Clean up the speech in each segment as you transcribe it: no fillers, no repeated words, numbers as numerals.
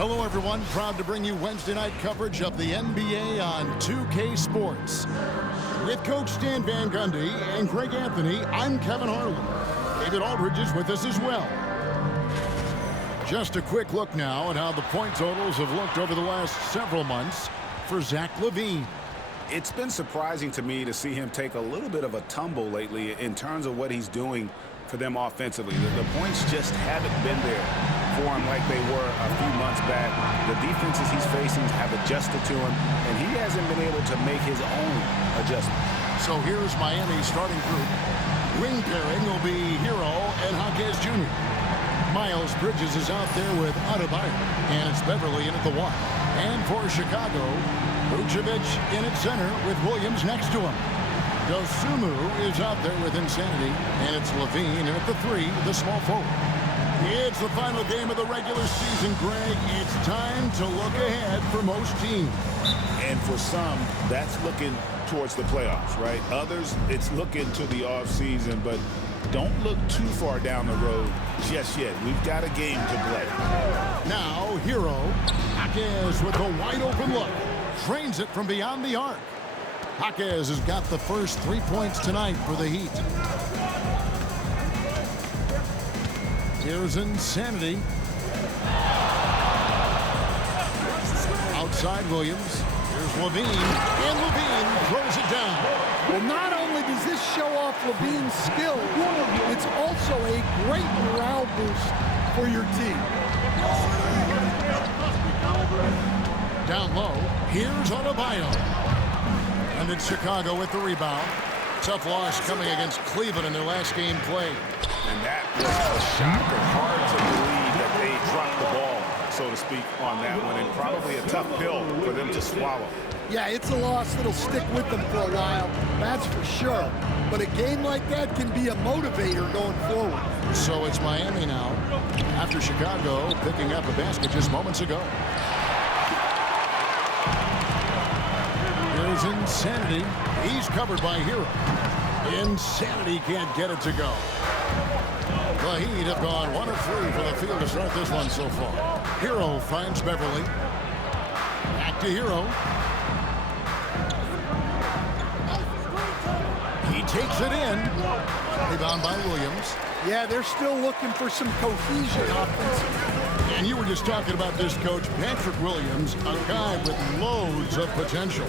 Hello, everyone. Proud to bring you Wednesday night coverage of the NBA on 2K Sports. With Coach Stan Van Gundy and Greg Anthony, I'm Kevin Harlan. David Aldridge is with us as well. Just a quick look now at how the point totals have looked over the last several months for Zach LaVine. It's been surprising to me to see him take a little bit of a tumble lately in terms of what he's doing for them offensively. The points just haven't been there for him like they were a few months back. The defenses he's facing have adjusted to him, and he hasn't been able to make his own adjustment. So here's Miami's starting group. Wing pairing will be Hero and Jaquez Jr. Miles Bridges is out there with Adebayo, and it's Beverly in at the 1. And for Chicago, Vucevic in at center with Williams next to him. Dosunmu is out there with Insanity, and it's LaVine in at the 3, the small forward. It's the final game of the regular season, Greg. It's time to look ahead for most teams. And for some, that's looking towards the playoffs, right? Others, it's looking to the offseason, but don't look too far down the road just yet. We've got a game to play. Now, Hero, Jaquez with a wide-open look. Trains it from beyond the arc. Jaquez has got the first 3 points tonight for the Heat. Here's Insanity. Outside Williams. Here's LaVine. And LaVine throws it down. Well, not only does this show off LaVine's skills, it's also a great morale boost for your team. Down low, here's Adebayo. And it's Chicago with the rebound. Tough loss coming against Cleveland in their last game played. And that was a shocker. Hard to believe that they dropped the ball, so to speak, on that one. And probably a tough pill for them to swallow. Yeah, it's a loss that'll stick with them for a while, that's for sure. But a game like that can be a motivator going forward. So it's Miami now, after Chicago picking up a basket just moments ago. Here's Insanity. He's covered by Hero. Insanity can't get it to go. The Heat have gone 1 of 3 for the field to start this one so far. Hero finds Beverly. Back to Hero. He takes it in. Rebound by Williams. Yeah, they're still looking for some cohesion offensively. And you were just talking about this coach, Patrick Williams, a guy with loads of potential.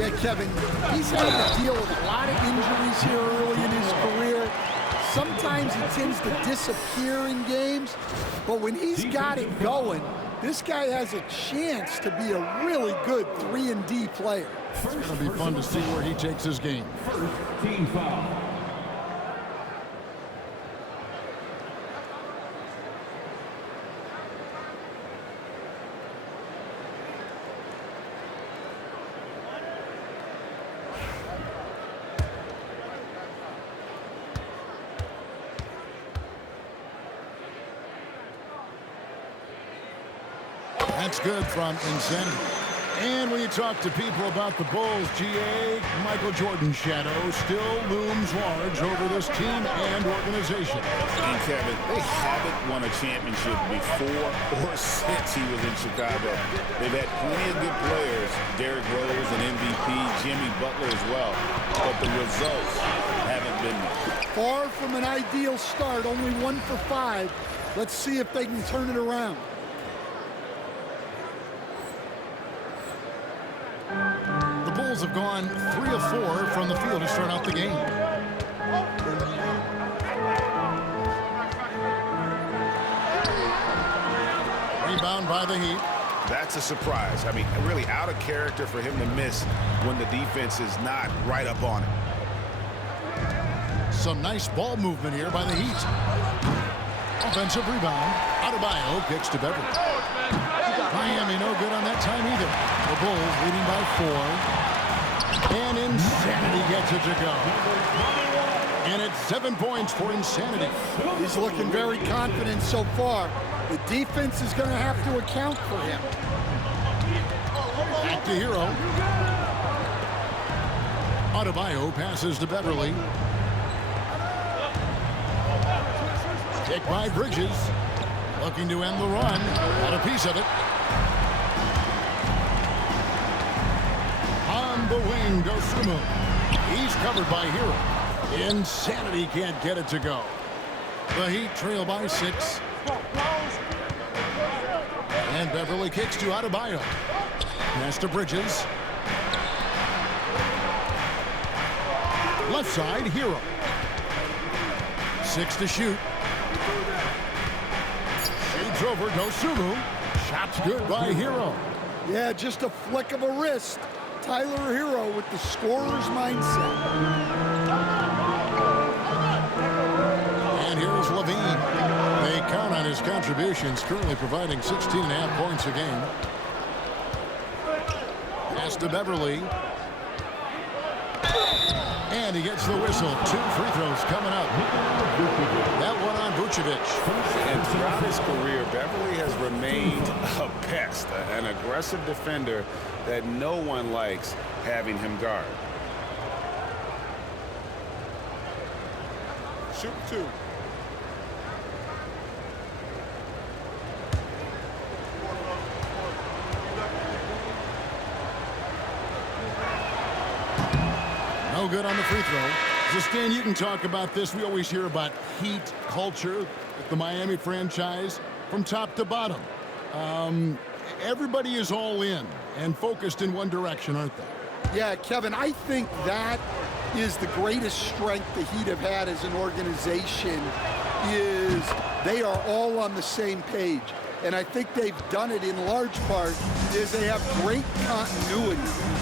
Yeah, Kevin, he's had to deal with a lot of injuries here early in his career. Sometimes he tends to disappear in games, but when he's got it going, this guy has a chance to be a really good 3-and-D player. It's going to be fun to see where he takes his game. Team foul. That's good from Insanity. And when you talk to people about the Bulls, GA, Michael Jordan's shadow still looms large over this team and organization. And Kevin, they haven't won a championship before or since he was in Chicago. They've had plenty of good players, Derrick Rose, an MVP, Jimmy Butler as well, but the results haven't been there. Far from an ideal start, only 1 for 5. Let's see if they can turn it around. The Bulls have gone 3 of 4 from the field to start out the game. Rebound by the Heat. That's a surprise. I mean, really out of character for him to miss when the defense is not right up on him. Some nice ball movement here by the Heat. Offensive rebound. Adebayo kicks to Beverly. Miami no good on that time either. The Bulls leading by 4. And Insanity gets it to go. And it's 7 points for Insanity. He's looking very confident so far. The defense is going to have to account for him. Back to Hero. Adebayo passes to Beverly. Kick by Bridges. Looking to end the run. Got a piece of it. On the wing, Dosumu. He's covered by Hero. Insanity can't get it to go. The Heat trail by 6. And Beverly kicks to Adebayo. Pass to Bridges. Left side, Hero. 6 to shoot. Shoots over Dosumu. Shot's good by Hero. Yeah, just a flick of a wrist. Tyler Hero with the scorer's mindset. And here's Levine. They count on his contributions, currently providing 16.5 points a game. Pass to Beverly. And he gets the whistle. 2 free throws coming up. That one on Vucevic. And throughout his career, Beverly has remained a pest, an aggressive defender that no one likes having him guard. Shoot 2. No good on the free throw. So, Stan, you can talk about this. We always hear about Heat culture at the Miami franchise from top to bottom. Everybody is all in and focused in one direction, aren't they? Yeah, Kevin, I think that is the greatest strength the Heat have had as an organization is they are all on the same page. And I think they've done it in large part is they have great continuity.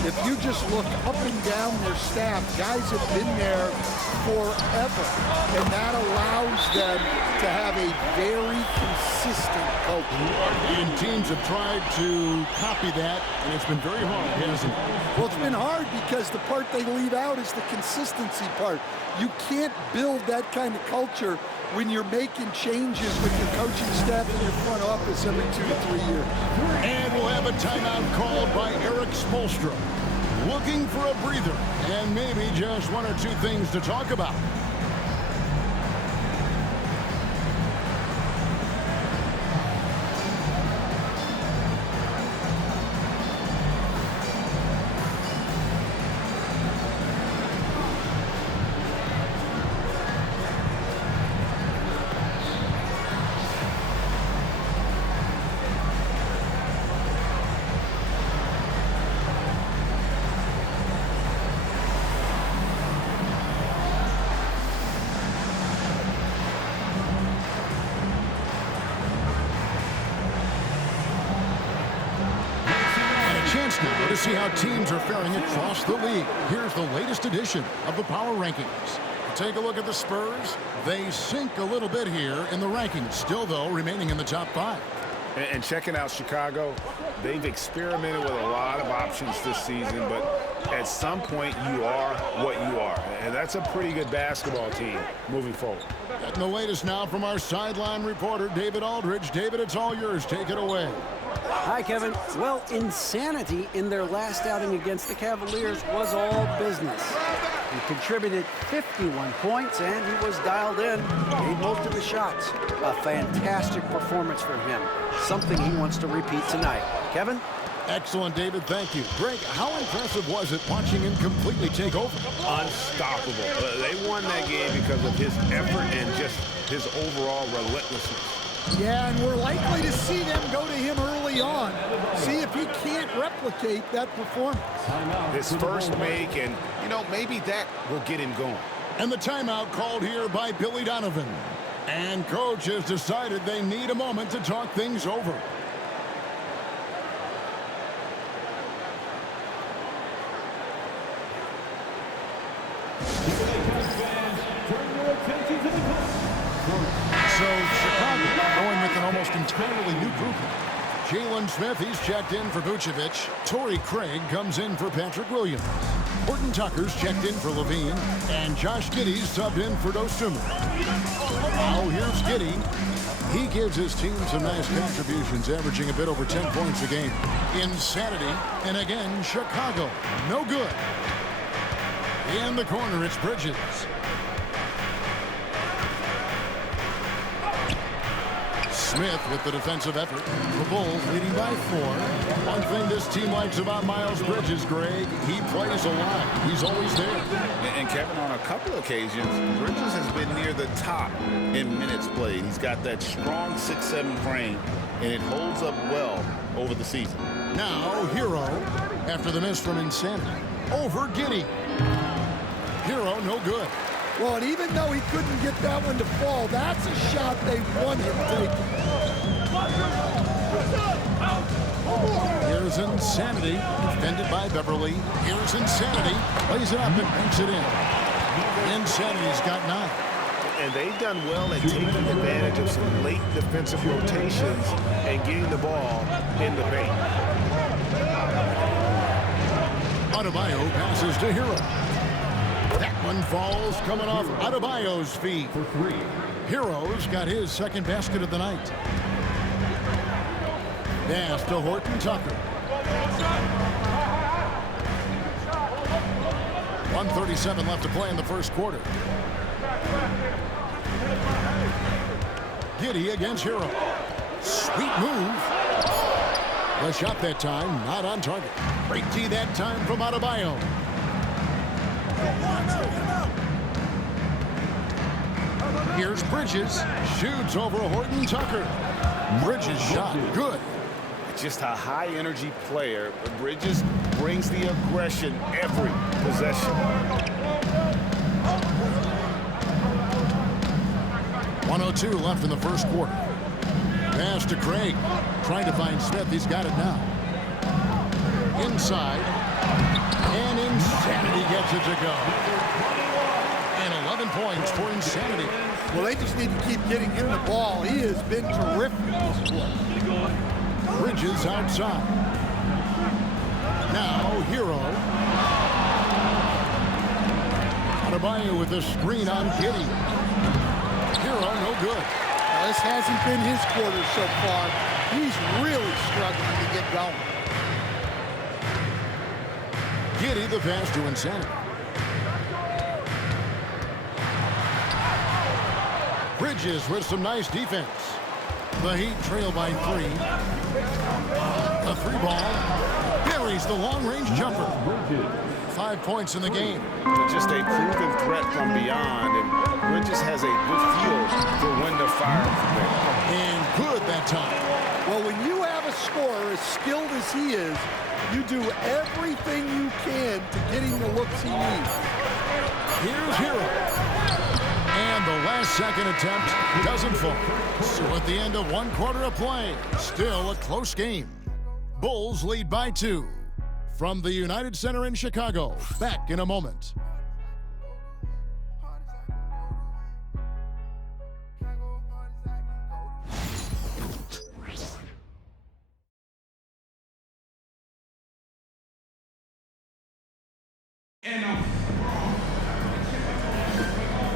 If you just look up and down their staff, guys have been there forever. And that allows them to have a very consistent culture. And teams have tried to copy that, and it's been very hard, hasn't it? Well, it's been hard because the part they leave out is the consistency part. You can't build that kind of culture when you're making changes with your coaching staff and your front office every 2 to 3 years. And we'll have a timeout called by Eric Spoelstra. Looking for a breather and maybe just 1 or 2 things to talk about. Now to see how teams are faring across the league. Here's the latest edition of the Power Rankings. Take a look at the Spurs. They sink a little bit here in the rankings. Still, though, remaining in the top 5. And checking out Chicago, they've experimented with a lot of options this season, but at some point you are what you are. And that's a pretty good basketball team moving forward. Getting the latest now from our sideline reporter, David Aldridge. David, it's all yours. Take it away. Hi, Kevin. Well, insanity in their last outing against the Cavaliers was all business. He contributed 51 points, and he was dialed in, made most of the shots. A fantastic performance for him, something he wants to repeat tonight. Kevin? Excellent, David. Thank you. Greg, how impressive was it watching him completely take over? Unstoppable. They won that game because of his effort and just his overall relentlessness. Yeah, and we're likely to see them go to him early on. See if he can't replicate that performance. His first make, and, you know, maybe that will get him going. And the timeout called here by Billy Donovan. And coach has decided they need a moment to talk things over. So Chicago going with an almost entirely new group. Jalen Smith, he's checked in for Vucevic. Torrey Craig comes in for Patrick Williams. Horton Tucker's checked in for Levine. And Josh Giddey's subbed in for Dosumu. Now here's Giddey. He gives his team some nice contributions, averaging a bit over 10 points a game. Insanity. And again, Chicago. No good. In the corner, it's Bridges. Smith with the defensive effort. The Bulls leading by 4. One thing this team likes about Miles Bridges, Greg, he plays a lot. He's always there. And Kevin, on a couple occasions, Bridges has been near the top in minutes played. He's got that strong 6'7" frame, and it holds up well over the season. Now, Hero, after the miss from Insanity, over Giddey. Hero, no good. Well, and even though he couldn't get that one to fall, that's a shot they want him taking. Here's Insanity, defended by Beverly. Here's Insanity, lays it up and banks it in. Insanity's got 9. And they've done well at taking advantage of some late defensive rotations and getting the ball in the paint. Adebayo passes to Hero. That one falls coming off Adebayo's feet. For 3. Hero's got his second basket of the night. Pass to Horton Tucker. 1:37 left to play in the first quarter. Giddey against Hero. Sweet move. The shot that time, not on target. Great D that time from Adebayo. Here's Bridges. Shoots over Horton Tucker. Bridges shot good. Just a high-energy player. Bridges brings the aggression every possession. 1:02 left in the first quarter. Pass to Craig. Trying to find Smith. He's got it now. Inside. And Insanity gets it to go. And 11 points for Insanity. Well, they just need to keep getting him the ball. He has been terrific this quarter. Bridges outside. Now Hero. Adebayo with the screen on Giddey. Hero no good. Well, this hasn't been his quarter so far. He's really struggling to get going. Giddey the pass to Insanity. Bridges with some nice defense. The Heat trail by 3. A 3 ball. Buries the long-range jumper. 5 points in the game. Just a proven threat from beyond, and Bridges has a good feel for when to fire from there. And good that time. Well, when you have a scorer as skilled as he is, you do everything you can to get him the looks he needs. Here's Hero. And the last second attempt doesn't fall. So at the end of 1 quarter of play, still a close game. Bulls lead by 2. From the United Center in Chicago, back in a moment.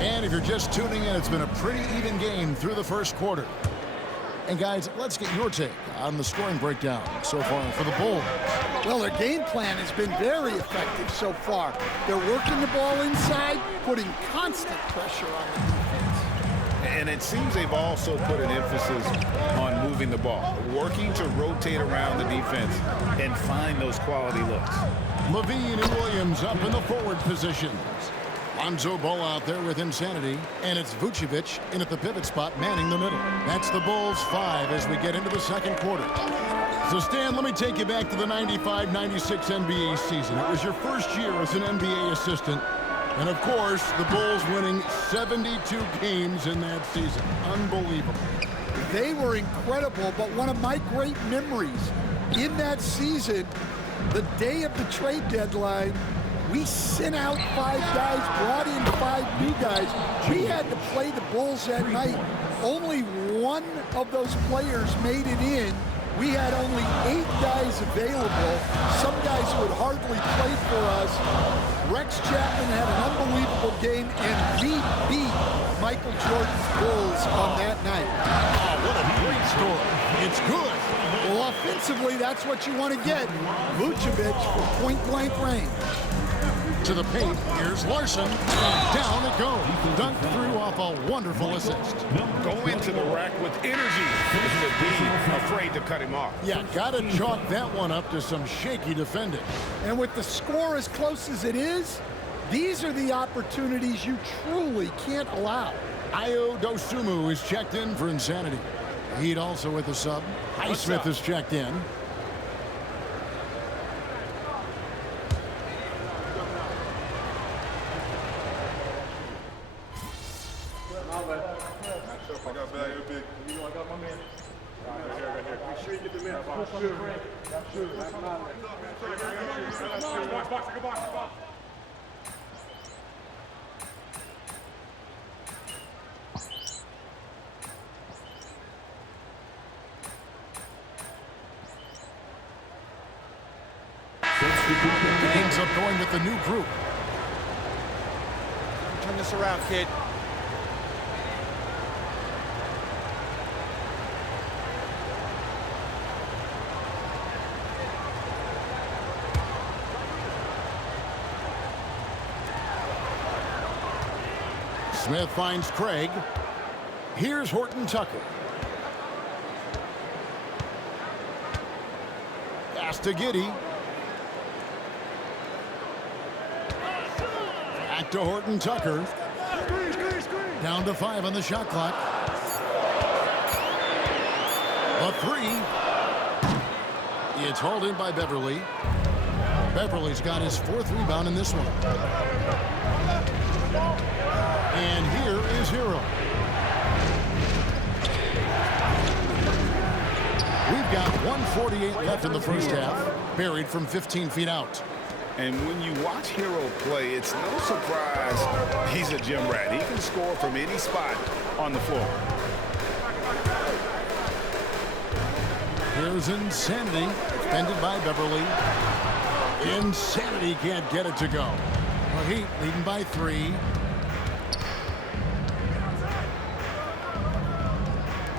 And if you're just tuning in, it's been a pretty even game through the first quarter. And guys, let's get your take on the scoring breakdown so far for the Bulls. Well, their game plan has been very effective so far. They're working the ball inside, putting constant pressure on the defense. And it seems they've also put an emphasis on moving the ball, working to rotate around the defense and find those quality looks. Levine and Williams up in the forward positions. Lonzo Ball out there with Insanity, and it's Vucevic in at the pivot spot, manning the middle. That's the Bulls 5 as we get into the second quarter. So, Stan, let me take you back to the 95-96 NBA season. It was your first year as an NBA assistant, and of course, the Bulls winning 72 games in that season. Unbelievable. They were incredible, but one of my great memories in that season, the day of the trade deadline, we sent out 5 guys, brought in 5 new guys. We had to play the Bulls that night. Only one of those players made it in. We had only 8 guys available, some guys who had hardly played for us. Rex Chapman had an unbelievable game, and we beat Michael Jordan's Bulls on that night. Oh, what a great story. It's good. Well, offensively, that's what you want to get. Vucevic for point-blank range. To the paint, here's Larson, and down it goes. Dunked through off a wonderful assist. Go into the rack with energy. be afraid to cut him off. Yeah, got to chalk that one up to some shaky defending. And with the score as close as it is, these are the opportunities you truly can't allow. Ayo Dosunmu is checked in for Insanity. Heat also with the sub. Highsmith is checked in. Ends up going with the new group. Turn this around, kid. Smith finds Craig. Here's Horton Tucker. Pass to Giddey. Back to Horton Tucker. Down to 5 on the shot clock. A 3. It's hauled in by Beverly. Beverly's got his 4th rebound in this one. And here is Hero. We've got 1:48 left in the first half. Buried from 15 feet out. And when you watch Hero play, it's no surprise he's a gym rat. He can score from any spot on the floor. Here's Insanity, defended by Beverly. Insanity can't get it to go. Well, Heat leading by 3.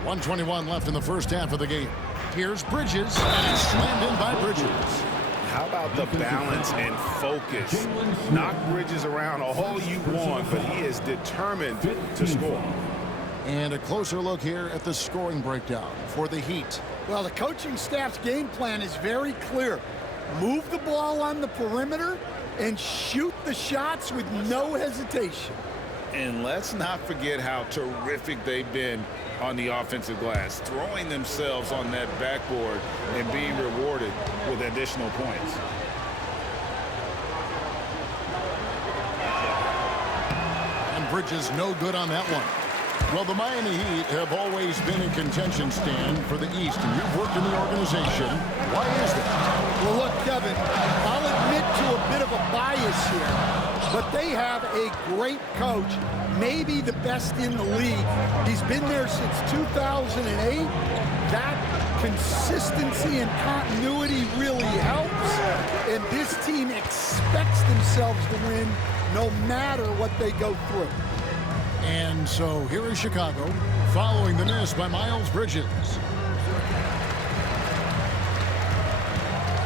1:21 left in the first half of the game. Here's Bridges, and it's slammed in by Bridges. How about the balance and focus? Knock Bridges around all you want, but he is determined to score. And a closer look here at the scoring breakdown for the Heat. Well, the coaching staff's game plan is very clear. Move the ball on the perimeter and shoot the shots with no hesitation. And let's not forget how terrific they've been on the offensive glass, throwing themselves on that backboard and being rewarded with additional points. And Bridges no good on that one. Well, the Miami Heat have always been in contention, Stan, for the East, and you've worked in the organization. Why is that? Well, look, Kevin, I'll admit to a bit of a bias here, but they have a great coach, maybe the best in the league. He's been there since 2008. That consistency and continuity really helps, and this team expects themselves to win no matter what they go through. And so here is Chicago, following the miss by Miles Bridges.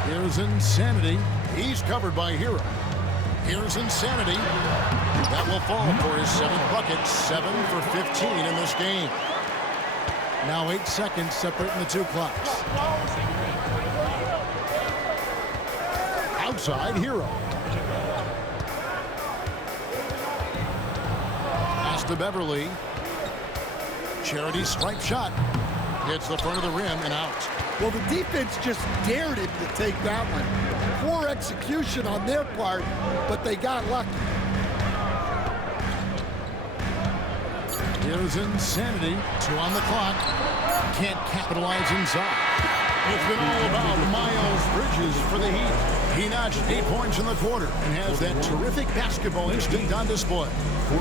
Here's Insanity. He's covered by Hero. Here's Insanity. That will fall for his 7th bucket, 7 for 15 in this game. Now 8 seconds separating the two clocks. Outside, Hero. Pass to Beverly. Charity stripe shot. Hits the front of the rim and out. Well, the defense just dared him to take that one. Poor execution on their part, but they got lucky. Here's Insanity. 2 on the clock. Can't capitalize inside. It's been all about Miles Bridges for the Heat. He notched 8 points in the quarter and has that terrific basketball instinct on display.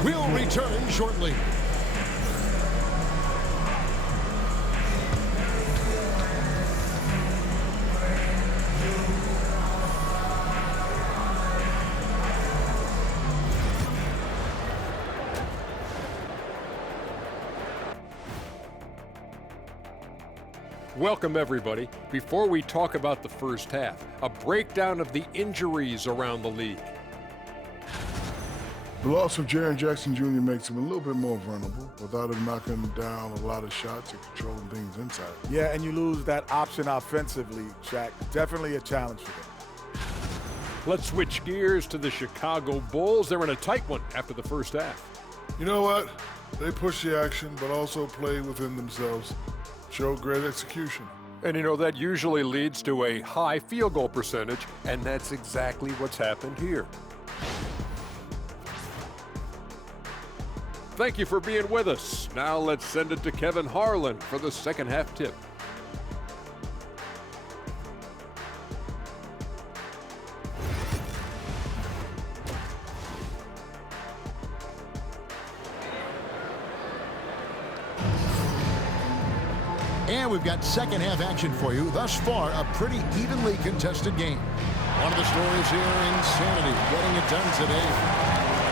We'll return shortly. Welcome, everybody. Before we talk about the first half, a breakdown of the injuries around the league. The loss of Jaren Jackson Jr. makes him a little bit more vulnerable without him knocking down a lot of shots and controlling things inside. Yeah, and you lose that option offensively, Shaq. Definitely a challenge for them. Let's switch gears to the Chicago Bulls. They're in a tight one after the first half. You know what? They push the action, but also play within themselves. Show great execution. And you know, that usually leads to a high field goal percentage, and that's exactly what's happened here. Thank you for being with us. Now let's send it to Kevin Harlan for the second half tip. And we've got second half action for you. Thus far, a pretty evenly contested game. One of the stories here, insanity, getting it done today.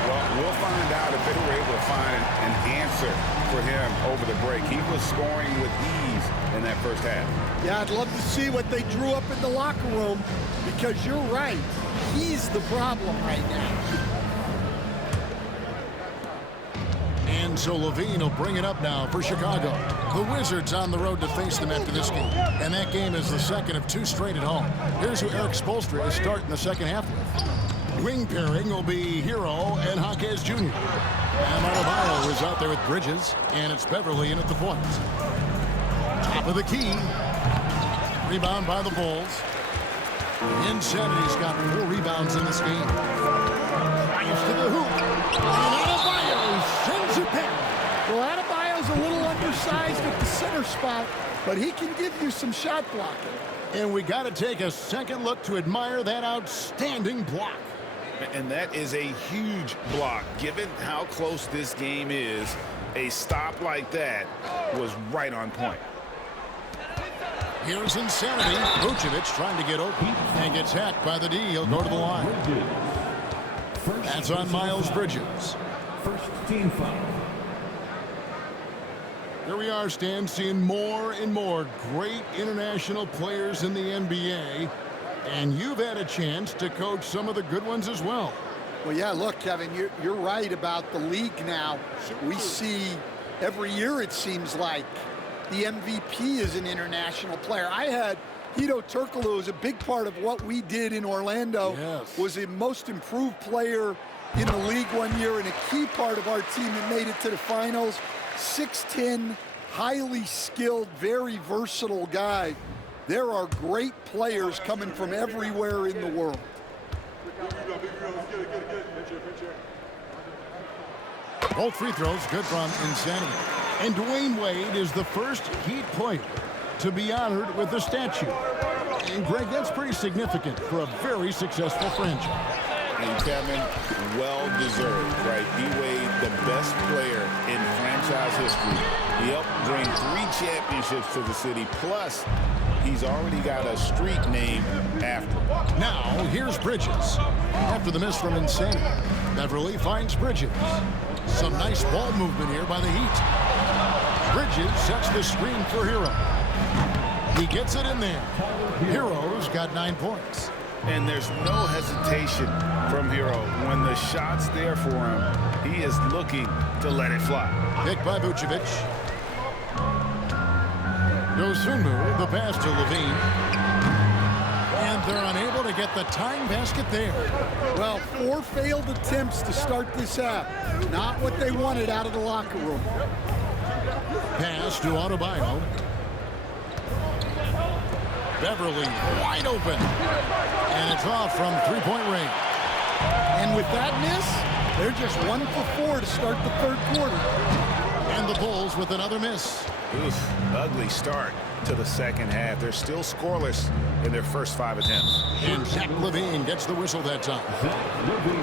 Well, we'll find out if they were able to find an answer for him over the break. He was scoring with ease in that first half. Yeah, I'd love to see what they drew up in the locker room, because you're right. He's the problem right now. And so Levine will bring it up now for Chicago. The Wizards on the road to face them after this game. And that game is the second of 2 straight at home. Here's who Eric Spoelstra is starting the second half with. Wing pairing will be Hero and Jaquez Jr. And Adebayo is out there with Bridges, and it's Beverly in at the point. Top of the key. Rebound by the Bulls. Insanity's got 4 rebounds in this game. Fires to the hoop. And Adebayo sends it down. Well, Adebayo's a little undersized at the center spot, but he can give you some shot blocking. And we got to take a second look to admire that outstanding block. And that is a huge block. Given how close this game is, a stop like that was right on point. Here's Insanity. Vucevic trying to get open and gets hacked by the D. He'll go to the line. That's on Miles Bridges. First team foul. Here we are, Stan, seeing more and more great international players in the NBA. And you've had a chance to coach some of the good ones as well. Well, yeah, look, Kevin, you're right about the league now. We see every year, it seems like, the MVP is an international player. I had Hedo Turkoglu, who was a big part of what we did in Orlando. Yes. Was a most improved player in the league one year and a key part of our team that made it to the finals. 6'10", highly skilled, very versatile guy. There are great players coming from everywhere in the world. Both free throws good from Insanity. And Dwayne Wade is the first Heat player to be honored with a statue. And Greg, that's pretty significant for a very successful franchise. And Kevin, well-deserved, right? D-Wade, the best player in franchise history. He helped bring 3 championships to the city, plus he's already got a street named after him. Now, here's Bridges. After the miss from Insanity, Beverly finds Bridges. Some nice ball movement here by the Heat. Bridges sets the screen for Hero. He gets it in there. Hero's got 9 points. And there's no hesitation from Hero. When the shot's there for him, he is looking to let it fly. Picked by Vucevic. Dosunmu, the pass to Levine. And they're unable to get the tying basket there. Well, 4 failed attempts to start this half. Not what they wanted out of the locker room. Pass to Adebayo. Beverly wide open. And it's off from 3-point range. And with that miss, they're just 1 for 4 to start the 3rd quarter. And the Bulls with another miss. Oof, ugly start to the second half. They're still scoreless in their first 5 attempts. And Zach Levine gets the whistle that time.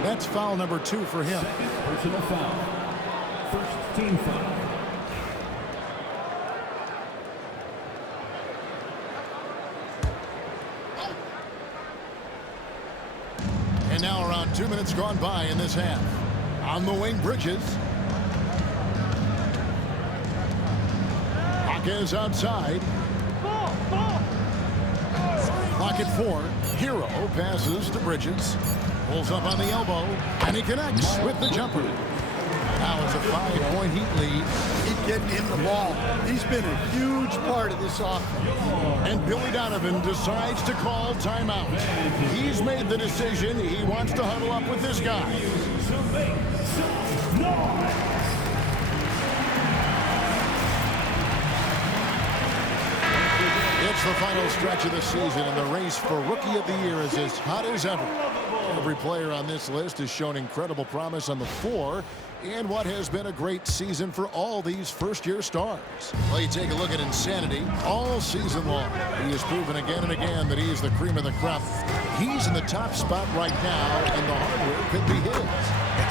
That's foul number 2 for him. Personal foul. First team foul. And now around 2 minutes gone by in this half. On the wing, Bridges. Jaquez outside. Clock at 4. Hero passes to Bridges. Pulls up on the elbow, and he connects with the jumper. Now it's a 5-point Heat lead. Keep getting him the ball. He's been a huge part of this offense. And Billy Donovan decides to call timeout. He's made the decision. He wants to huddle up with this guy. It's the final stretch of the season, and the race for Rookie of the Year is as hot as ever. Every player on this list has shown incredible promise on the floor in what has been a great season for all these first-year stars. Well, you take a look at Insanity all season long. He has proven again and again that he is the cream of the crop. He's in the top spot right now, and the hardware could be his.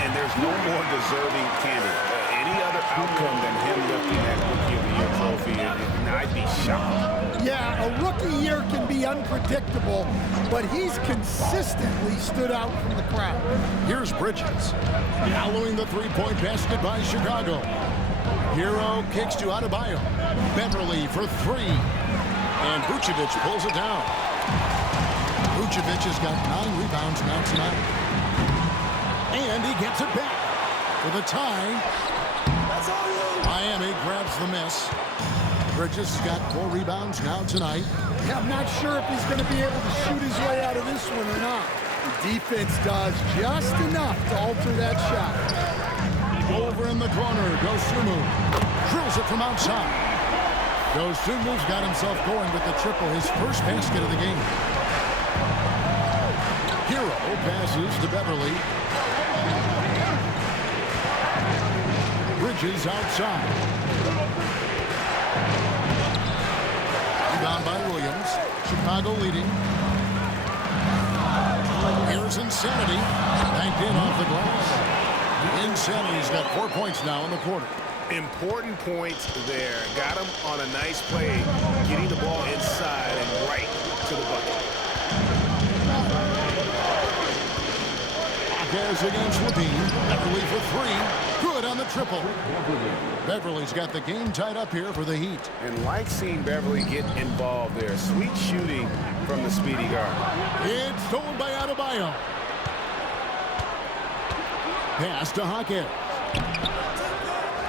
And there's no more deserving candidate. Any other outcome than him lifting that Rookie of the Year trophy, and I'd be shocked. Yeah, a rookie year can be unpredictable, but he's consistently stood out from the crowd. Here's Bridges. Following the three-point basket by Chicago. Hero kicks to Adebayo. Beverly for three. And Vucevic pulls it down. Vucevic has got 9 rebounds now tonight. And he gets it back for the tie. Miami grabs the miss. Bridges has got 4 rebounds now tonight. Yeah, I'm not sure if he's going to be able to shoot his way out of this one or not. The defense does just enough to alter that shot. Over in the corner, Dosunmu drills it from outside. Dosunmu's got himself going with the triple, his first basket of the game. Hero passes to Beverly. Bridges outside. Rebound by Williams. Chicago leading. Here's Insanity. Banked in off the glass. Insanity's got 4 points now in the quarter. Important points there. Got him on a nice play, getting the ball inside and right to the bucket. Marquez against Levine. Beverly for 3. Good on the triple. Beverly's got the game tied up here for the Heat. And like seeing Beverly get involved there. Sweet shooting from the speedy guard. It's stolen by Adebayo. Pass to Hawkins.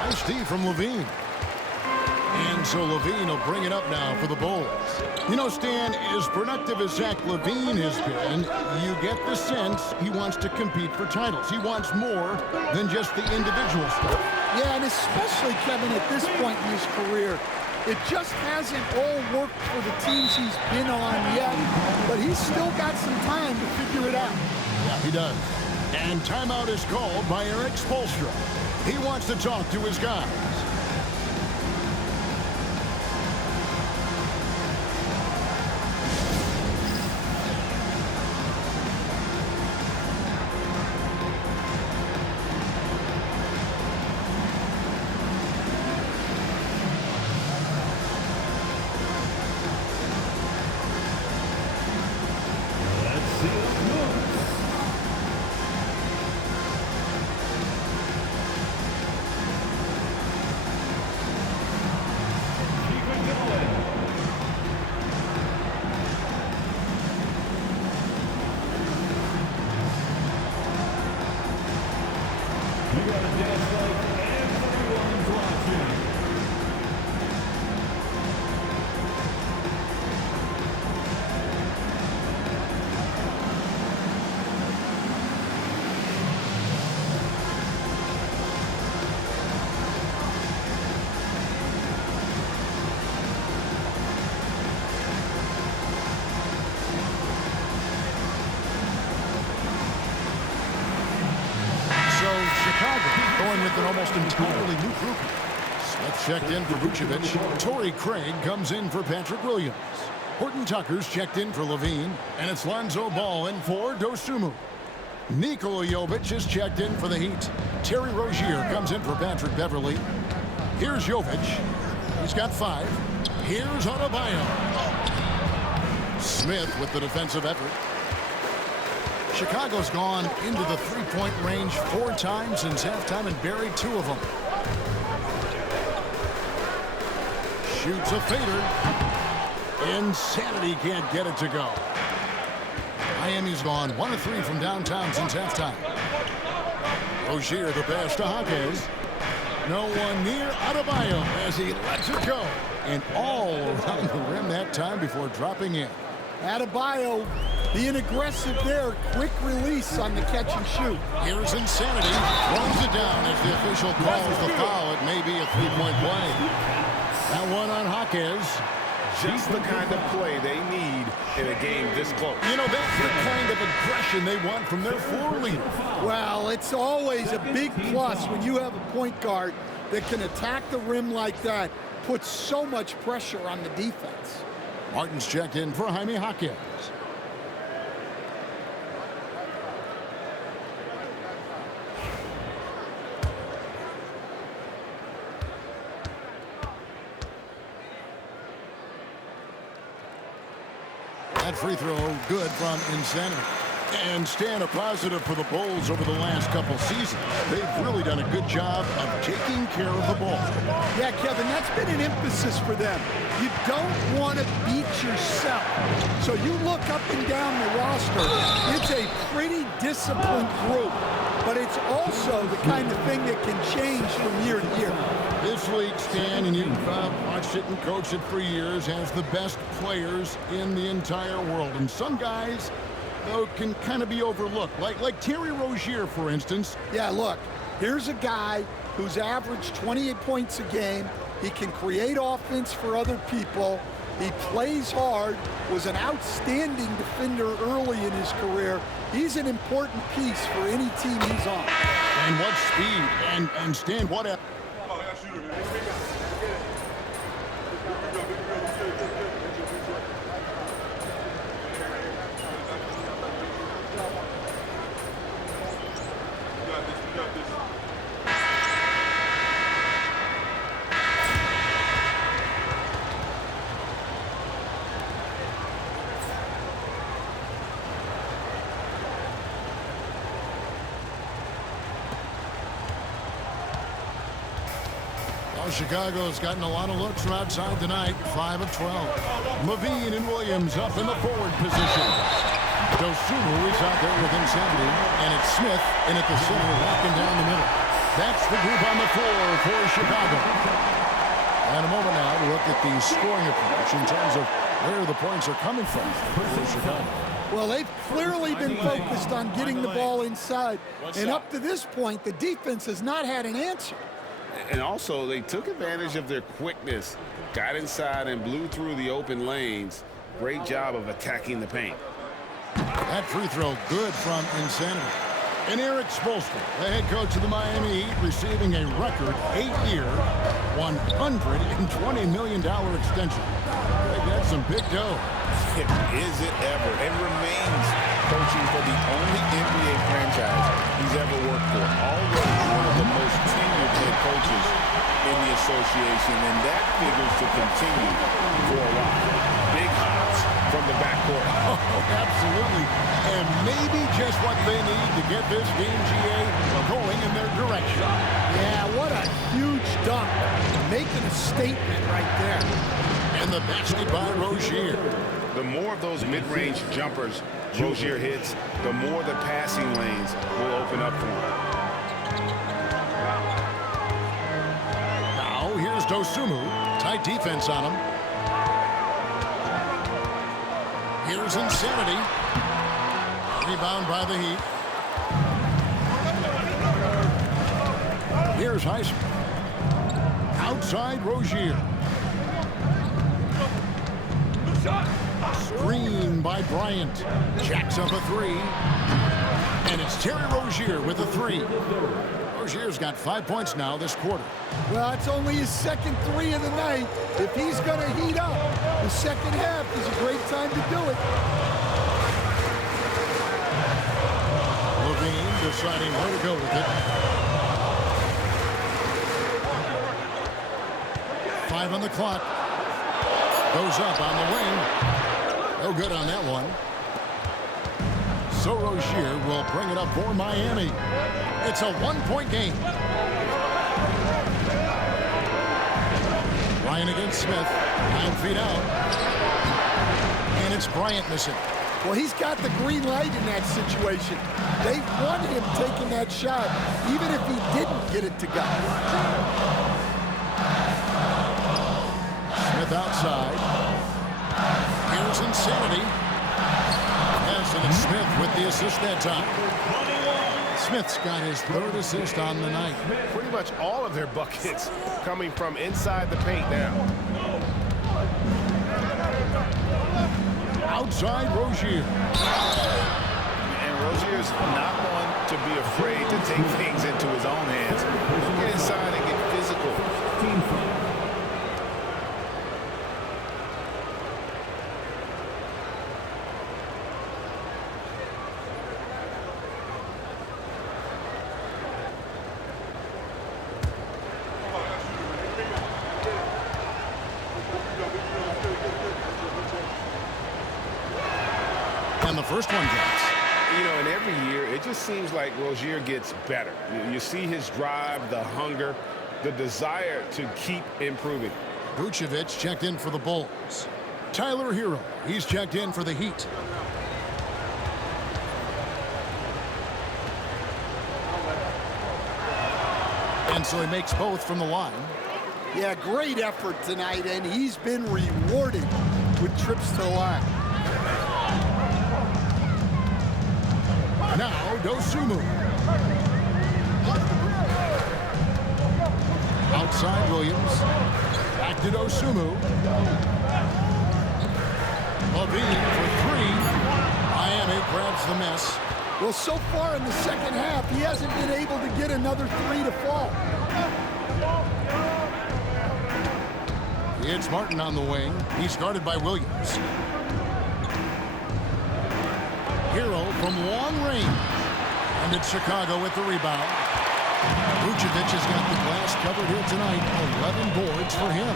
Nice D from Levine. And so Levine will bring it up now for the Bulls. You know, Stan, as productive as Zach LaVine has been, you get the sense he wants to compete for titles. He wants more than just the individual stuff. Yeah, and especially, Kevin, at this point in his career, it just hasn't all worked for the teams he's been on yet, but he's still got some time to figure it out. Yeah, he does. And timeout is called by Eric Spoelstra. He wants to talk to his guys. Going with an almost entirely new group. Smith checked in for Vucevic. Torrey Craig comes in for Patrick Williams. Horton Tucker's checked in for Levine. And it's Lonzo Ball in for Dosunmu. Nikola Jovic is checked in for the Heat. Terry Rozier comes in for Patrick Beverly. Here's Jovic. He's got 5. Here's Adebayo. Smith with the defensive effort. Chicago's gone into the three-point range 4 times since halftime and buried 2 of them. Shoots a fader. Insanity can't get it to go. Miami's gone 1 of 3 from downtown since halftime. Rozier the pass to Jaquez. No one near Adebayo as he lets it go. And all around the rim that time before dropping in. Adebayo being aggressive there. Quick release on the catch and shoot. Here's Insanity. Throws it down as the official calls the foul. It may be a three-point play. That one on Jaquez. Just the kind of play they need in a game this close. You know, that's the kind of aggression they want from their floor leader. Well, it's always a big plus when you have a point guard that can attack the rim like that, puts so much pressure on the defense. Martin's checked in for Jaime Jaquez. That free throw good from Insanity. And Stan, a positive for the Bulls over the last couple seasons. They've really done a good job of taking care of the ball. Yeah, Kevin, that's been an emphasis for them. You don't want to beat yourself. So you look up and down the roster, it's a pretty disciplined group. But it's also the kind of thing that can change from year to year. This league, Stan, and you've watched it and coached it for years, has the best players in the entire world. And some guys, though, can kind of be overlooked. Like Terry Rozier, for instance. Yeah, look, here's a guy who's averaged 28 points a game. He can create offense for other people. He plays hard, was an outstanding defender early in his career. He's an important piece for any team he's on. And what speed, and Stan, what a... Chicago's gotten a lot of looks from outside tonight, 5 of 12. Levine and Williams up in the forward position. Dosunmu is out there with Insanity, and it's Smith in at the center, walking down the middle. That's the group on the floor for Chicago. And a moment now to look at the scoring approach in terms of where the points are coming from for Chicago. Well, they've clearly been focused on getting the ball inside, and up to this point, the defense has not had an answer. And also, they took advantage of their quickness, got inside and blew through the open lanes. Great job of attacking the paint. That free throw good from Insanity. And Eric Spoelstra, the head coach of the Miami Heat, receiving a record 8-year, $120 million extension. That's some big dough. Is it ever? And remains coaching for the only NBA franchise he's ever worked for. Already one of the most tenured head coaches in the association, and that figures to continue for a while. Big hops from the backcourt. Oh, absolutely. And maybe just what they need to get this game, GA, going in their direction. Yeah, what a huge dunk. Making a statement right there. And the basket by Rozier. The more of those mid-range jumpers Rozier hits, the more the passing lanes will open up for him. Now, here's Dosunmu. Tight defense on him. Here's Insanity. Rebound by the Heat. Here's Heisman. Outside Rozier. Screen by Bryant. Jacks up a three. And it's Terry Rozier with a three. Rozier's got 5 points now this quarter. Well, it's only his second three of the night. If he's going to heat up, the second half is a great time to do it. Levine deciding where to go with it. 5 on the clock. Goes up on the wing. No good on that one. So Rozier will bring it up for Miami. It's a one-point game. Bryant against Smith. 9 feet out. And it's Bryant missing. Well, he's got the green light in that situation. They want him taking that shot, even if he didn't get it to go. Smith outside. Here's Insanity. Yes, and it's Smith with the assist that time. Smith's got his third assist on the night. Pretty much all of their buckets coming from inside the paint now. Outside Rozier. And Rozier's not one to be afraid to take things into his own hands. Get inside and get physical. Team foul. And the first one drops. You know, and every year, it just seems like Rozier gets better. You see his drive, the hunger, the desire to keep improving. Vucevic checked in for the Bulls. Tyler Hero, he's checked in for the Heat. And so he makes both from the line. Yeah, great effort tonight, and he's been rewarded with trips to the line. Now, Dosunmu. Outside Williams. Back to Dosunmu. Levine for three. Miami grabs the miss. Well, so far in the second half, he hasn't been able to get another three to fall. It's Martin on the wing. He's guarded by Williams. Hero from long range. And it's Chicago with the rebound. Vucevic has got the glass covered here tonight. 11 boards for him.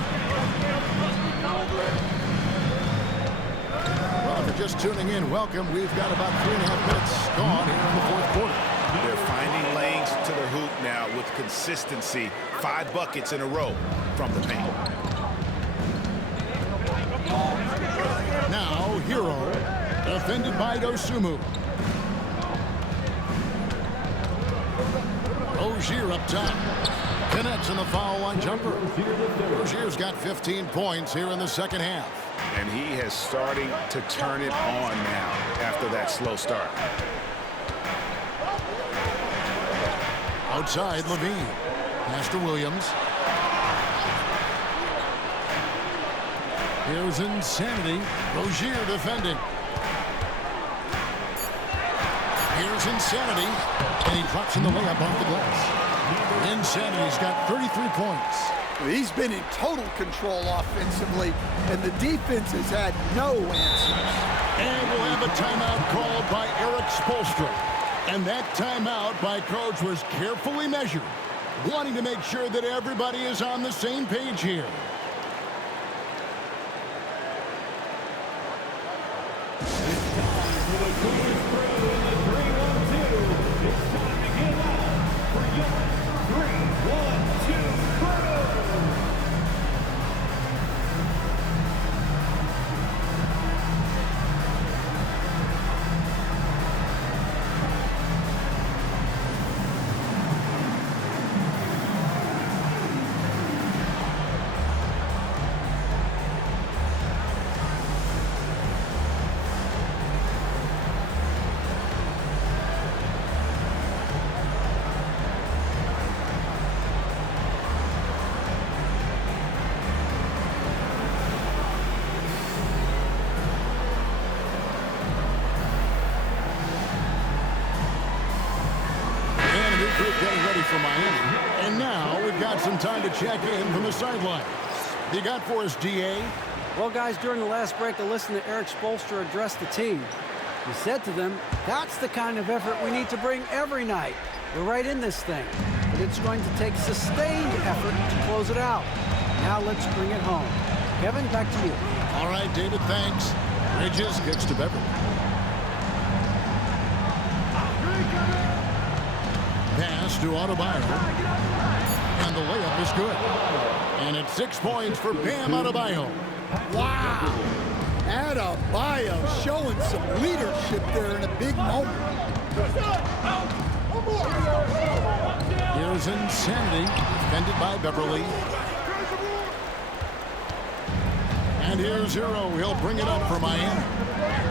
Well, if you're just tuning in, welcome. We've got about 3.5 minutes gone here in the fourth quarter. They're finding lanes to the hoop now with consistency. 5 buckets in a row from the paint. Now, Hero, defended by Dosunmu. Rozier up top. Connects in the foul line jumper. Rozier's got 15 points here in the second half. And he has starting to turn it on now after that slow start. Outside, Levine. Pass to Williams. Here's Insanity. Rozier defending. Here's Insanity. And he drops in the layup off the glass. Insanity's got 33 points. Well, he's been in total control offensively, and the defense has had no answers. And we'll have a timeout called by Eric Spoelstra. And that timeout by coach was carefully measured, wanting to make sure that everybody is on the same page here. Getting ready for Miami. And now we've got some time to check in from the sideline. What you got for us, DA? Well, guys, during the last break, I listened to Eric Spoelstra address the team. He said to them, that's the kind of effort we need to bring every night. We're right in this thing, but it's going to take sustained effort to close it out. Now let's bring it home. Kevin, back to you. All right, David, thanks. Bridges kicks to Beverly. Pass to Adebayo. And the layup is good. And it's 6 points for Bam Adebayo. Wow. Adebayo showing some leadership there in a big moment. Here's Insanity, defended by Beverly. And here's Hero. He'll bring it up for Miami.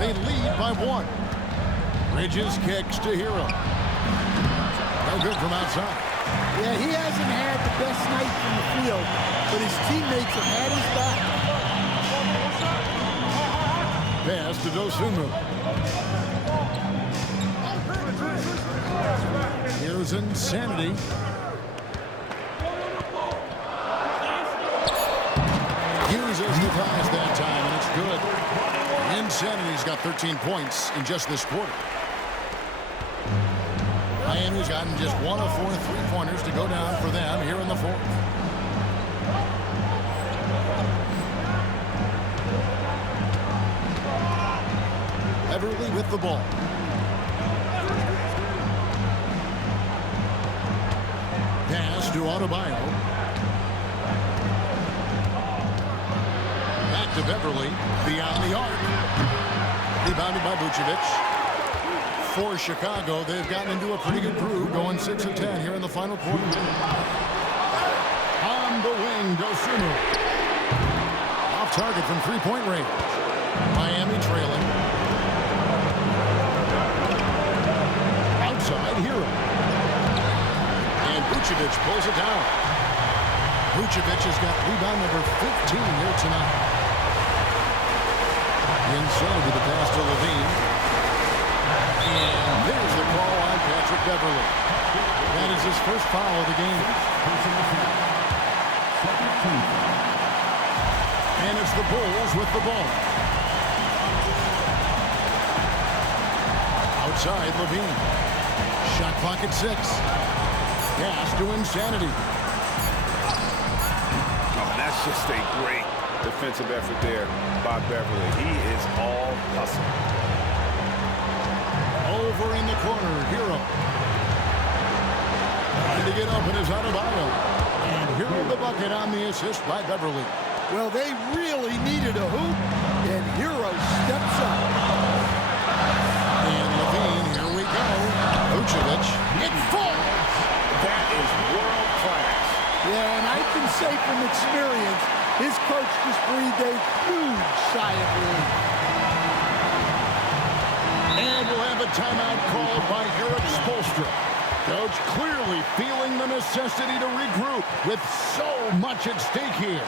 They lead by 1. Bridges kicks to Hero. No good from outside. Yeah, he hasn't had the best night from the field, but his teammates have had his back. Pass to Dosunmu. Here's Insanity. Uses the pass that time, and it's good. Insanity's got 13 points in just this quarter. Miami's gotten just 1 of 4 3-pointers to go down for them here in the 4th. Beverly with the ball. Pass to Adebayo. Back to Beverly. Beyond the arc. Rebounded by Vucevic. For Chicago, they've gotten into a pretty good groove, going 6 of 10 here in the final quarter. On the wing, Dosunmu. Off target from 3-point range. Miami trailing. Outside, Hero. And Vucevic pulls it down. Vucevic has got rebound number 15 here tonight. Inside with the pass to Levine. And there's the call on Patrick Beverly. That is his first foul of the game. And it's the Bulls with the ball. Outside, Levine. Shot clock at 6. Pass to Insanity. Oh, that's just a great defensive effort there by Beverly. He is all hustle. Over in the corner, Hero. Trying to get open is Adebayo. And Hero the bucket on the assist by Beverly. Well, they really needed a hoop, and Hero steps up. And Levine, here we go. Vucevic, it falls. That is world class. Yeah, and I can say from experience, his coach just breathed a huge sigh of relief. And we'll have a timeout called by Eric Spoelstra. Coach clearly feeling the necessity to regroup with so much at stake here.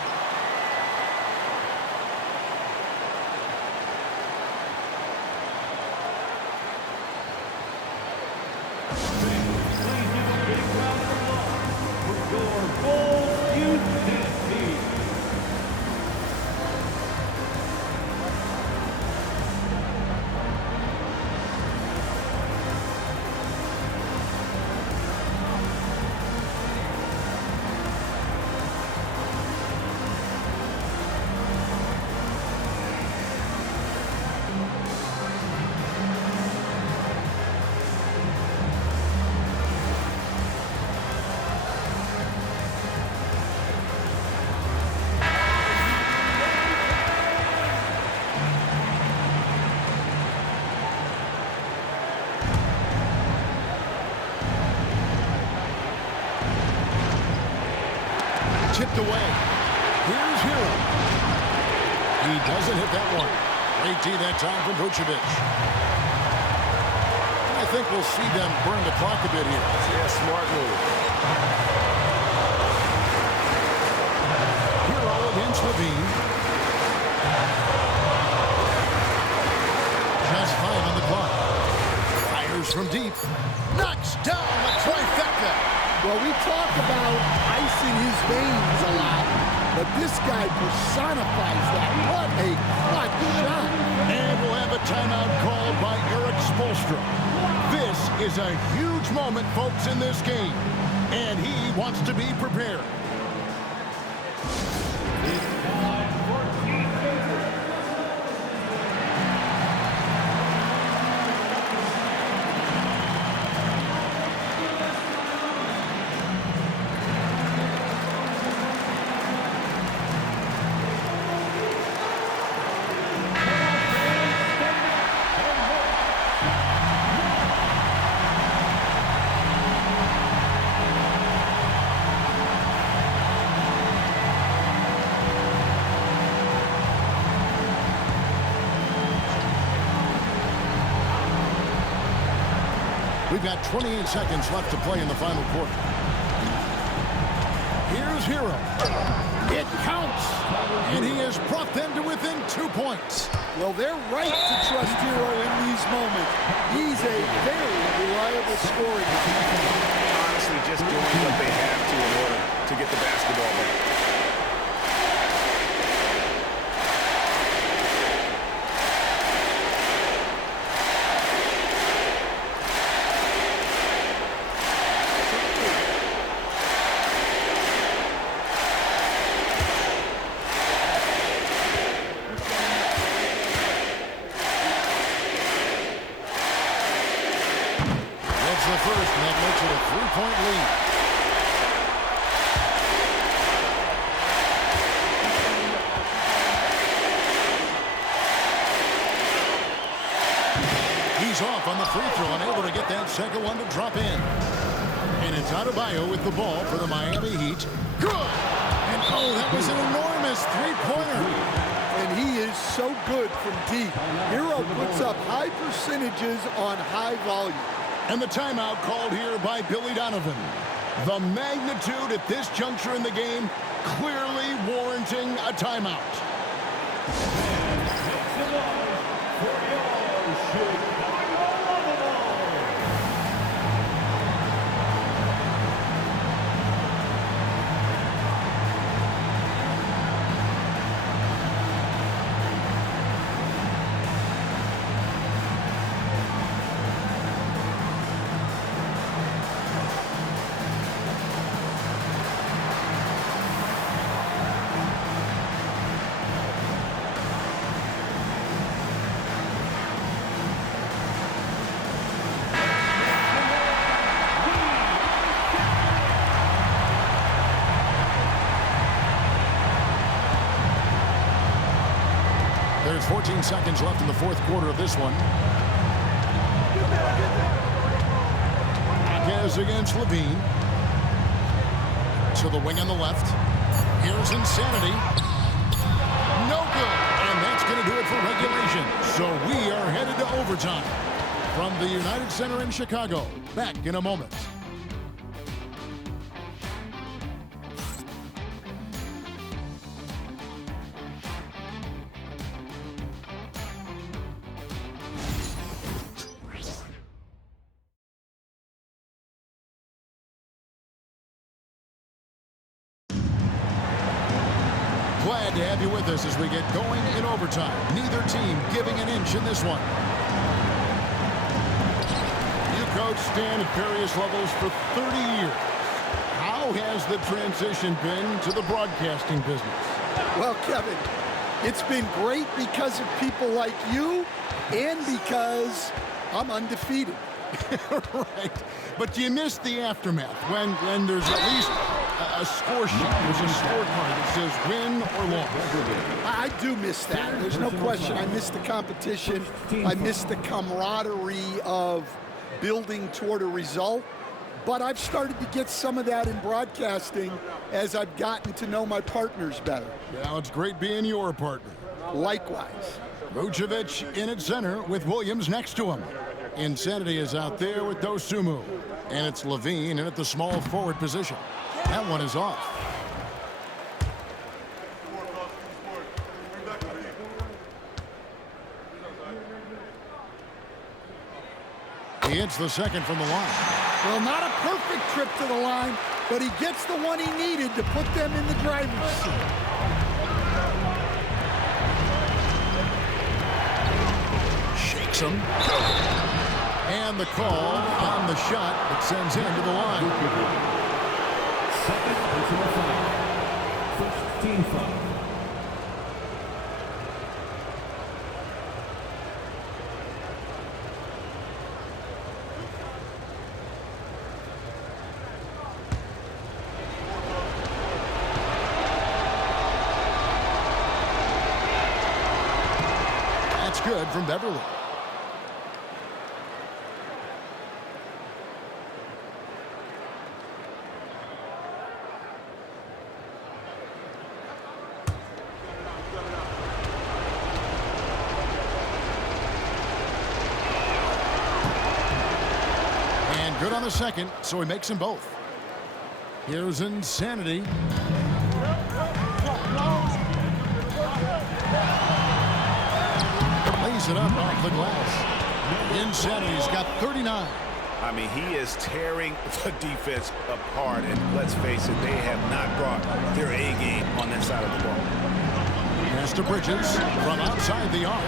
Tipped away. Here's Hero. He doesn't hit that one. Great D that time from Vucevic. I think we'll see them burn the clock a bit here. Yeah, smart move. Hero against Levine. Just 5 on the clock. Fires from deep. Knocks down the trifecta. Well, we talk about icing his veins a lot, but this guy personifies that. What a clutch shot. And we'll have a timeout called by Eric Spoelstra. This is a huge moment, folks, in this game, and he wants to be prepared. We've got 28 seconds left to play in the final quarter. Here's Hero. It counts. And he has brought them to within 2 points. Well, they're right to trust Hero in these moments. He's a very reliable scorer. Honestly, just doing what they have to in order to get the basketball back. The first, and that makes it a 3-point lead. He's off on the free throw and able to get that second one to drop in. And it's Adebayo with the ball for the Miami Heat. Good! And oh, that was an enormous three-pointer. And he is so good from deep. Hero puts up high percentages on high volume. And the timeout called here by Billy Donovan. The magnitude at this juncture in the game clearly warranting a timeout. There's 14 seconds left in the fourth quarter of this one. Marquez against Levine. To the wing on the left. Here's Insanity. No good. And that's going to do it for regulation. So we are headed to overtime. From the United Center in Chicago. Back in a moment. Glad to have you with us as we get going in overtime. Neither team giving an inch in this one. You coach Stan at various levels for 30 years. How has the transition been to the broadcasting business? Well, Kevin, it's been great because of people like you and because I'm undefeated. Right. But you miss the aftermath when there's at least a score sheet. There's a scorecard that says win or loss. I do miss that. There's no question. I miss the competition. I miss the camaraderie of building toward a result. But I've started to get some of that in broadcasting as I've gotten to know my partners better. Yeah, it's great being your partner. Likewise. Vucevic in at center with Williams next to him. Insanity is out there with Dosumu. And it's Levine in at the small forward position. That one is off. He hits the second from the line. Well, not a perfect trip to the line, but he gets the one he needed to put them in the driver's seat. Shakes him. And the call on the shot that sends him to the line. Second personal foul. First team foul. That's good from Beverly. good on the second, so he makes them both. Here's Insanity. Lays it up off the glass. Insanity's got 39. I mean, he is tearing the defense apart, and let's face it, they have not brought their A game on that side of the ball. Pass to Bridges from outside the arc,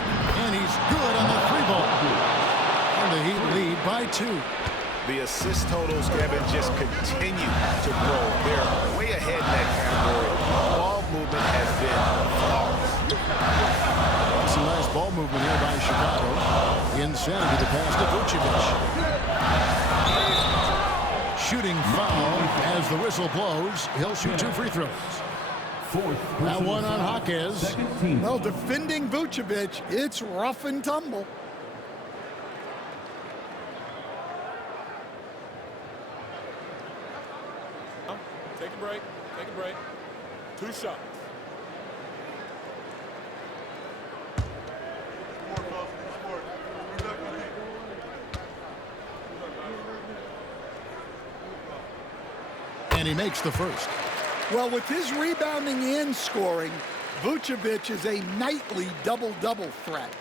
and he's good on the three ball. And the Heat lead by 2. The assist totals, Kevin, just continue to grow. They're way ahead in that category. Ball movement has been flawless. That's the last ball movement here by Chicago. Insanity to pass to Vucevic. Shooting foul as the whistle blows. He'll shoot 2 free throws. That one on Jaquez. Well, defending Vucevic, it's rough and tumble. Take a break. Take a break. 2 shots. And he makes the first. Well, with his rebounding and scoring, Vucevic is a nightly double-double threat.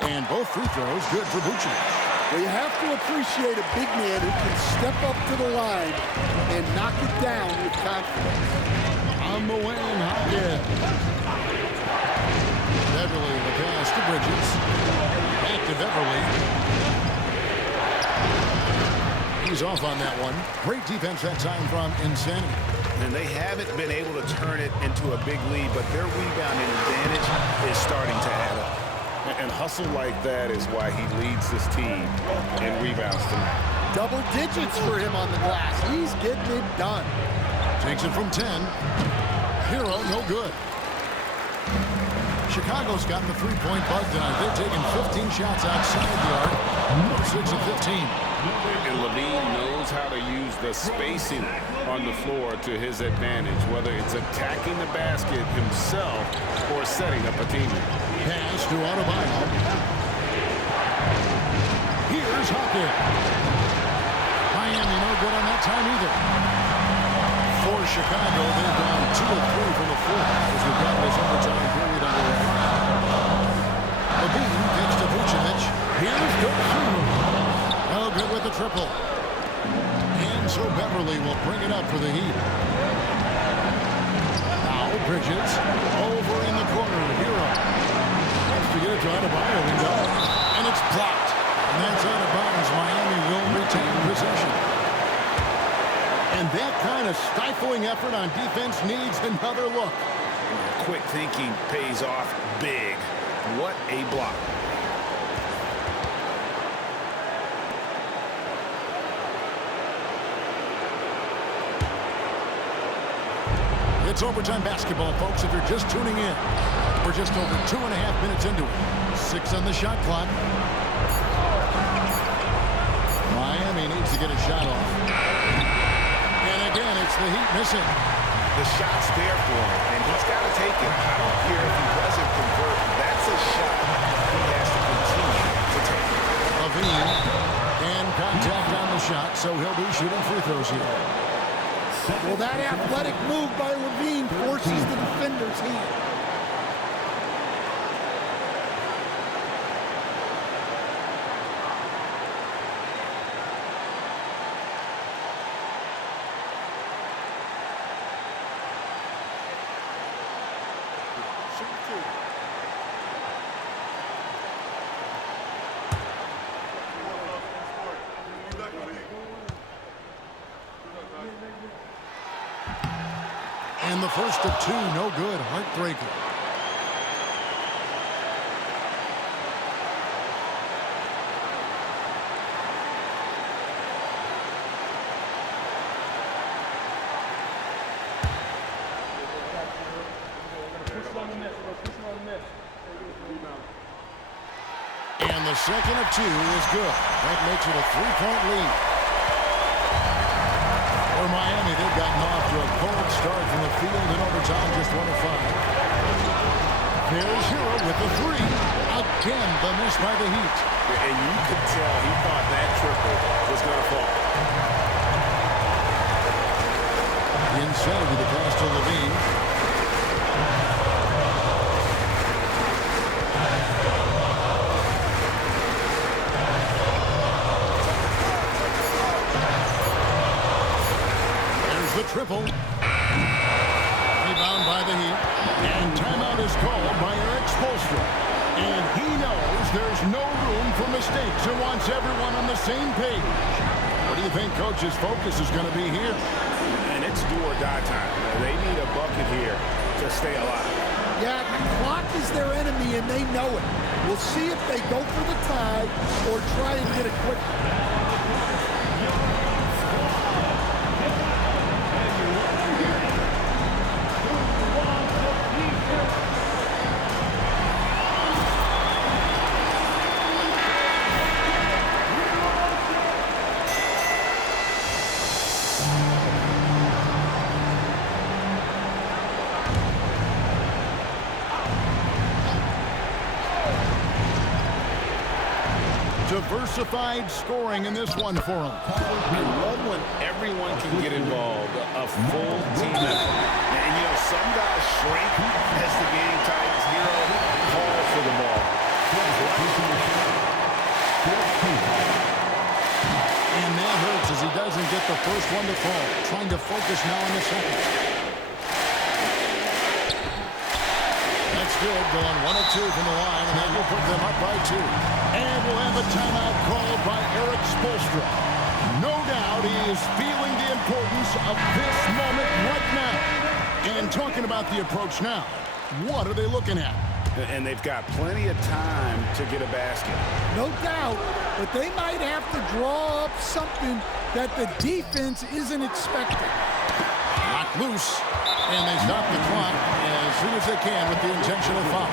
And both free throws good for Vucevic. Well, you have to appreciate a big man who can step up to the line and knock it down with confidence. On the wing, Hopkins. Beverly the pass to Bridges. Back to Beverly. He's off on that one. Great defense that time from Insanity. And they haven't been able to turn it into a big lead, but their rebounding advantage is starting to add up. And hustle like that is why he leads this team in rebounds tonight. Double digits for him on the glass. He's getting it done. Takes it from 10. Hero, no good. Chicago's got the three-point bug tonight. They're taking 15 shots outside the arc. 6 of 15. And Levine knows how to use the spacing on the floor to his advantage, whether it's attacking the basket himself or setting up a teammate. Pass to Adebayo. Here's Hopkins. Miami no good on that time either. For Chicago, they've gone 2 of 3 from the floor as we've got this overtime period underway. Levine gets to Vucevic. Here's Dosunmu. Oh, good with the triple. And so Beverly will bring it up for the Heat. Now Bridges over in the corner. Hero. To get it to Adebayo, we go. And it's blocked. And that's out of bounds. Miami will retain possession. And that kind of stifling effort on defense needs another look. Quick thinking pays off big. What a block. It's overtime basketball, folks, if you're just tuning in. We're just over 2.5 minutes into it. 6 on the shot clock. Miami needs to get a shot off. And again, it's the Heat missing. The shot's there for him, and he's got to take it. I don't care if he doesn't convert. That's a shot he has to continue to take. Levine and contact on the shot, so he'll be shooting free throws here. Well, that athletic move by Levine forces the defender's hand. And the first of 2, no good. Heartbreaker. And the second of two is good. That makes it a 3-point lead. For Miami, they've gotten off to a cold start from the field in overtime, just 1 of 5. There's Hero with the three. Again, the miss by the Heat. And you could tell he thought that triple was going to fall. Inside with the pass to Levine. There's the triple. Rebound by the Heat. And timeout is called by Eric Spoelstra. And he knows there's no room for mistakes and wants everyone on the same page. What do you think Coach's focus is going to be here? And it's do or die time. They need a bucket here to stay alive. Yeah, the clock is their enemy, and they know it. We'll see if they go for the tie or try and get it quickly. Diversified scoring in this one for them. I love when everyone can get involved, a full team effort. And, you know, some guys shrink as the game tightens. Hero calls for the ball. And that hurts as he doesn't get the first one to fall. Trying to focus now on the second. That's good, going 1 of 2 from the line, and that will put them up by 2. And we'll have a timeout called by Eric Spoelstra. No doubt he is feeling the importance of this moment right now. And talking about the approach now, what are they looking at? And they've got plenty of time to get a basket. No doubt, but they might have to draw up something that the defense isn't expecting. Knocked loose, and they stop the clock as soon as they can with the intentional foul.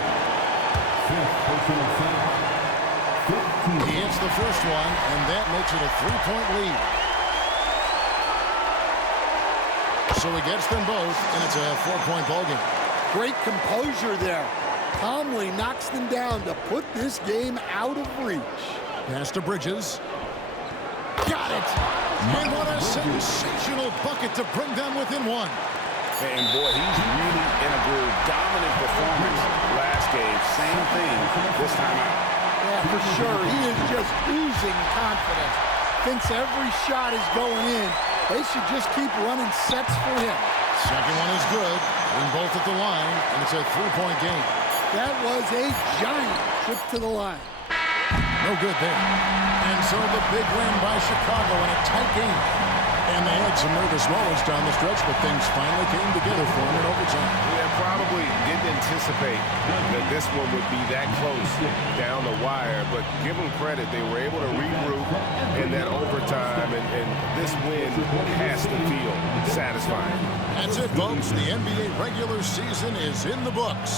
He hits the first one, and that makes it a 3-point lead. So he gets them both, and it's a 4-point ballgame. Great composure there. Calmly knocks them down to put this game out of reach. Pass to Bridges. Got it! And what a sensational bucket to bring them within 1. And boy, he's really in a groove. Dominant performance last game. Same thing this time out. Yeah, for sure. He is just oozing confidence. Thinks every shot is going in. They should just keep running sets for him. Second one is good. In both at the line, and it's a 3-point game. That was a giant trip to the line. No good there. And so the big win by Chicago in a tight game. And they had some nervous moments down the stretch, but things finally came together for them in overtime. Yeah, probably didn't anticipate that this one would be that close down the wire, but give them credit. They were able to regroup in that overtime, and this win has to feel satisfying. That's it, folks. The NBA regular season is in the books.